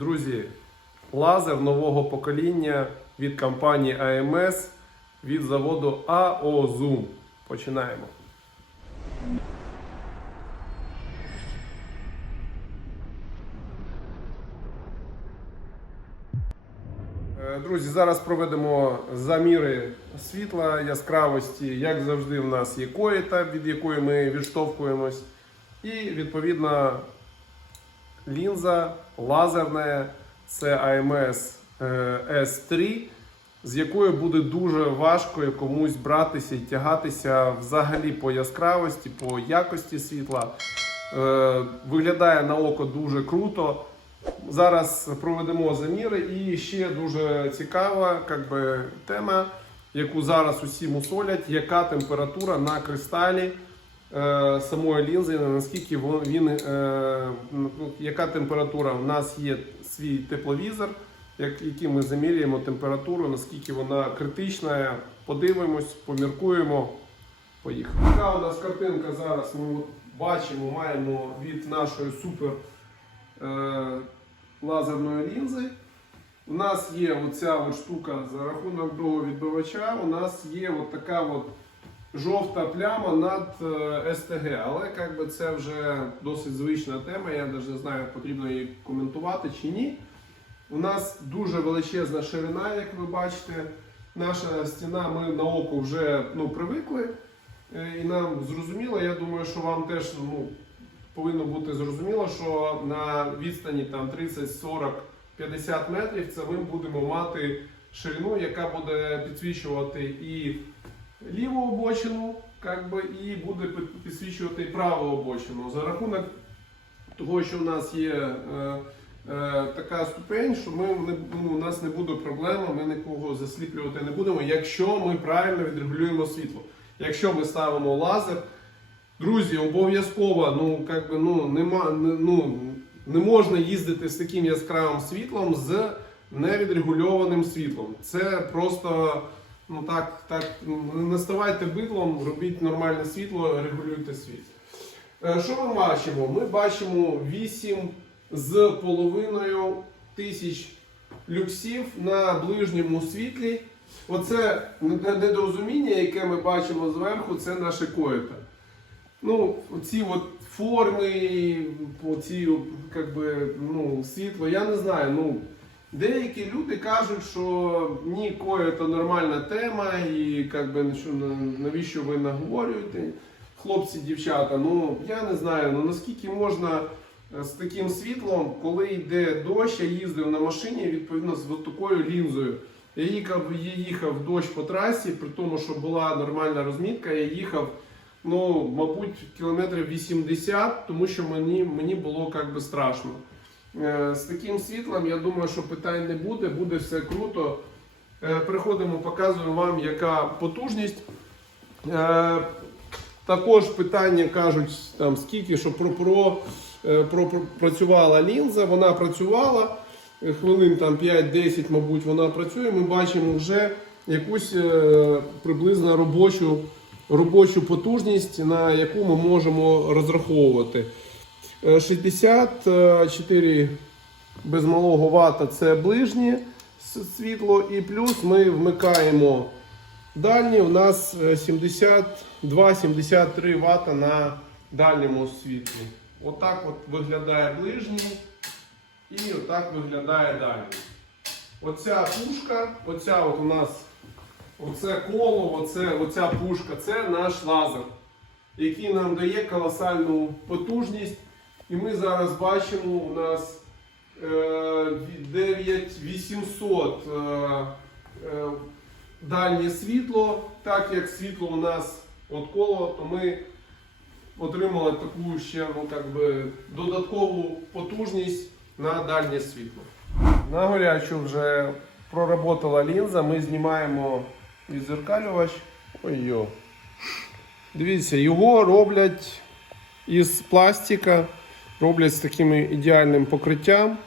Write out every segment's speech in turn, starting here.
Друзі, лазер нового покоління від компанії AMS від заводу Zoom. Починаємо. Е, Друзі, зараз проведемо заміри світла, яскравості. Як завжди, в нас є коїта, від якої ми відштовхуємось. І відповідно лінза лазерна, це AMS е, S3, з якою буде дуже важко комусь братися і тягатися взагалі по яскравості, по якості світла. Е, Виглядає на око дуже круто. Зараз проведемо заміри і ще дуже цікава би, тема, яку зараз усі мусолять, яка температура на кристалі е, самої лінзи, наскільки він, е, ну, яка температура. У нас є свій тепловізор, як, яким ми замірюємо температуру, наскільки вона критична. Подивимось, поміркуємо. Поїхали. Така у нас картинка зараз. Ми бачимо, маємо від нашої супер е, лазерної лінзи. У нас є оця от штука за рахунок того відбивача. У нас є от така от жовта пляма над е, СТГ. Але як би, це вже досить звична тема. Я навіть не знаю, потрібно її коментувати чи ні. У нас дуже величезна ширина, як ви бачите. Наша стіна, ми на око вже ну, привикли. Е, І нам зрозуміло, я думаю, що вам теж ну, повинно бути зрозуміло, що на відстані там 30, 40, 50 метрів це ми будемо мати ширину, яка буде підсвічувати і ліву обочину, би, і буде підсвічувати праву обочину. За рахунок того, що в нас є е, е, така ступень, що ми, ну, у нас не буде проблеми, ми нікого засліплювати не будемо, якщо ми правильно відрегулюємо світло. Якщо ми ставимо лазер, друзі, обов'язково, ну, би, ну, нема, ну, не можна їздити з таким яскравим світлом з невідрегульованим світлом. Це просто ну, так, так, ну, не ставайте бидлом, робіть нормальне світло, регулюйте світ. Е, Що ми бачимо? Ми бачимо 8 з половиною тисяч люксів на ближньому світлі. Оце недорозуміння, яке ми бачимо зверху, це наше коїта. Ну, ці от форми, оці, би, ну, світло, я не знаю. Ну, деякі люди кажуть, що ні, кое це нормальна тема, і как би, що, навіщо ви наговорюєте, хлопці, дівчата. Ну, я не знаю, ну наскільки можна е, з таким світлом, коли йде дощ, я їздив на машині, відповідно, з такою лінзою. Я їхав, я їхав дощ по трасі, при тому, що була нормальна розмітка, я їхав ну, мабуть, кілометрів 80, тому що мені, мені було як би страшно. Е, З таким світлом, я думаю, що питань не буде, буде все круто. Е, Переходимо, показую вам, яка потужність. Е, Також питання кажуть, там, скільки, що про, про, про, про- працювала лінза, вона працювала. Хвилин там 5-10, мабуть, вона працює. Ми бачимо вже якусь приблизно робочу робочу потужність, на яку ми можемо розраховувати. Е, 64 без малого вата це ближнє світло, і плюс ми вмикаємо дальнє. У нас е, 72-73 вата на дальньому світлі. Отак от виглядає ближній і отак виглядає дальній. Оця пушка, оця от у нас Оце коло, оце, оця пушка це наш лазер, який нам дає колосальну потужність. І ми зараз бачимо, у нас е, 9800 е, е, дальнє світло. Так як світло у нас коло, то ми отримали таку ще ну, как би, додаткову потужність на дальнє світло. На горячу вже проработала лінза, ми знімаємо відзеркалювач. Ой-йо. Дивіться, його роблять із пластика, роблять з таким ідеальним покриттям,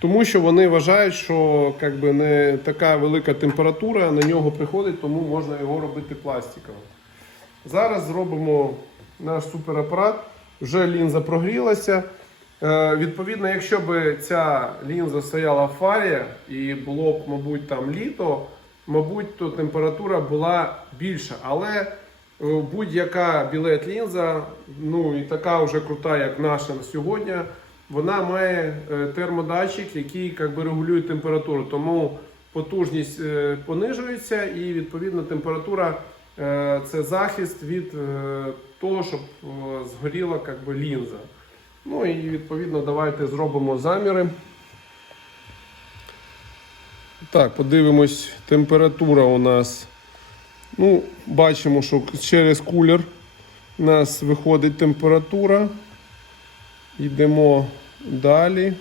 тому що вони вважають, що би, не така велика температура на нього приходить, тому можна його робити пластиковим. Зараз зробимо наш суперапарат. Вже лінза прогрілася. Е, Відповідно, якщо б ця лінза стояла в фарі і було б, мабуть, там літо, мабуть, то температура була більша. Але будь-яка білет лінза, ну і така вже крута, як наша на сьогодні, вона має е, термодатчик, який як би, регулює температуру. Тому потужність е, понижується і відповідно температура е, це захист від е, того, щоб е, згоріла як би, лінза. Ну і відповідно давайте зробимо заміри. Так, подивимось, температура у нас. Ну, бачимо, що через кулер у нас виходить температура. Йдемо далі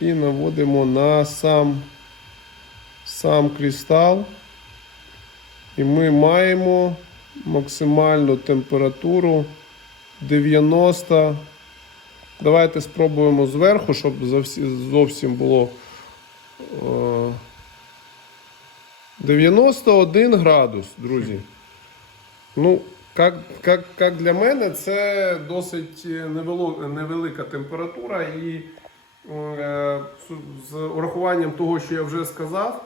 і наводимо на сам, сам кристал. І ми маємо максимальну температуру 90. Давайте спробуємо зверху, щоб зовсім було. Е, 91 градус, друзі. Ну, як, як, як для мене, це досить невело- невелика температура, і е, з- урахуванням того, що я вже сказав,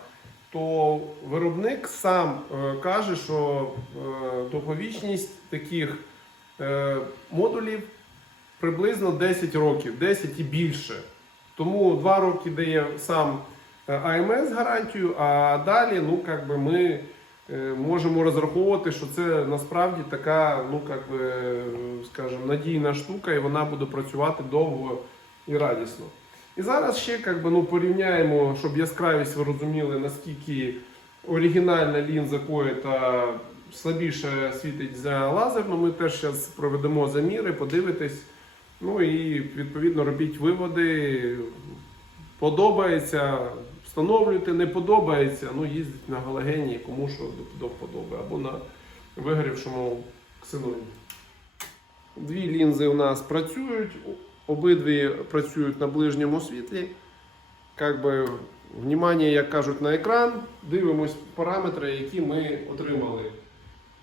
то виробник сам е, каже, що е, довговічність таких е, модулів приблизно 10 років, 10 і більше. Тому 2 роки дає сам е, АМС гарантію, а далі ну, как би ми е, можемо розраховувати, що це насправді така, ну, как би, е, скажімо, надійна штука, і вона буде працювати довго і радісно. І зараз ще как би, ну, порівняємо, щоб яскравість ви розуміли, наскільки оригінальна лінза Коета слабіше світить за лазерну. Ми теж зараз проведемо заміри, подивитесь. Ну і відповідно робіть виводи. Подобається, Встановлюйте, не подобається, ну їздить на галогені, кому що до або на вигорівшому ксеноні. Дві лінзи у нас працюють, обидві працюють на ближньому світлі. Как би, Внімання, як кажуть, на екран, дивимось параметри, які ми отримали.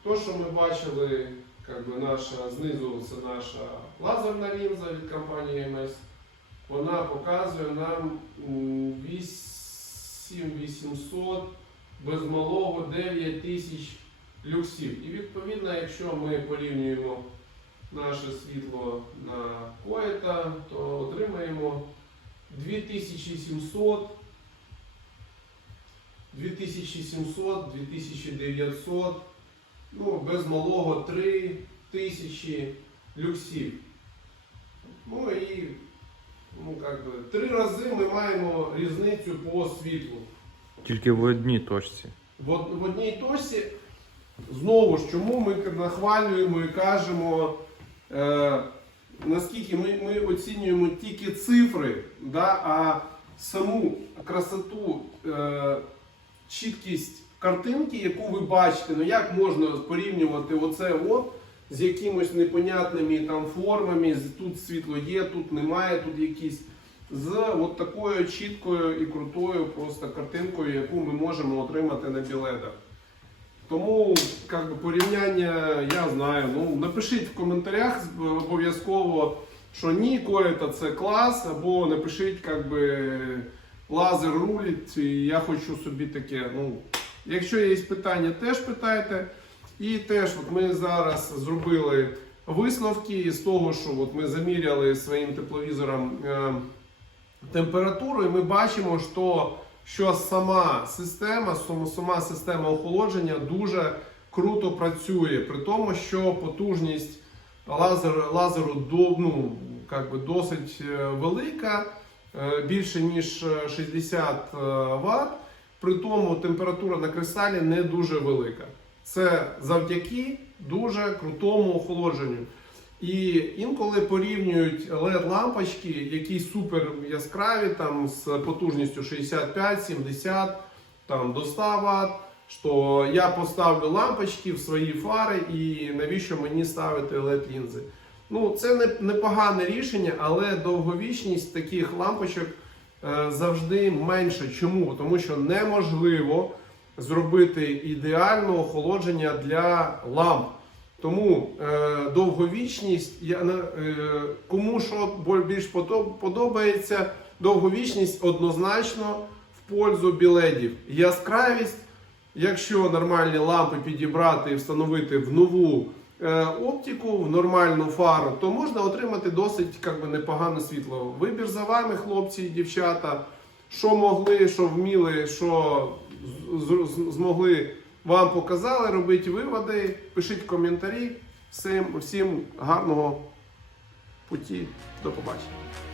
То, що ми бачили, как би наша, знизу це наша лазерна лінза від компанії MS. Вона показує нам 8. 7800, без малого 9000 люксів. І відповідно, якщо ми порівнюємо наше світло на коета, то отримаємо 2700. 2700, 2900, ну, без малого 3000 люксів. Ну і ну, как би, три рази ми маємо різницю по світлу. Тільки в одній точці. В, од- в одній точці, знову ж, чому ми нахвалюємо і кажемо, е, наскільки ми, ми оцінюємо тільки цифри, да, а саму красоту, е, чіткість картинки, яку ви бачите, ну як можна порівнювати оце от з якимось непонятними там формами, тут світло є, тут немає, тут якісь з от такою чіткою і крутою просто картинкою, яку ми можемо отримати на білетах. Тому как би, порівняння я знаю. Ну, напишіть в коментарях обов'язково, що ні, Коета це клас, або напишіть, как би, лазер рулить, я хочу собі таке. Ну, якщо є питання, теж питайте. І теж от ми зараз зробили висновки з того, що от ми заміряли своїм тепловізором е, температуру, і ми бачимо, що, що сама система, сама- система охолодження дуже круто працює, при тому, що потужність лазер, лазеру до, ну, как би досить е, велика, е, більше ніж е, 60 Вт. При тому температура на кристалі не дуже велика. Це завдяки дуже крутому охолодженню. І інколи порівнюють led лампочки, які супер яскраві, там з потужністю 65-70 там, до 100 Вт. Що я поставлю лампочки в свої фари, і навіщо мені ставити led лінзи? Ну, це не непогане рішення, але довговічність таких лампочок е, завжди менша. Чому? Тому що неможливо зробити ідеальне охолодження для ламп. Тому е, довговічність, я, е, кому що більш подобається, довговічність однозначно в пользу біледів. Яскравість, якщо нормальні лампи підібрати і встановити в нову е, оптику, в нормальну фару, то можна отримати досить би, непогане світло. Вибір за вами, хлопці і дівчата. Що могли, що вміли, що змогли, вам показали, робіть виводи, пишіть коментарі. Всім, всім гарного путі. До побачення.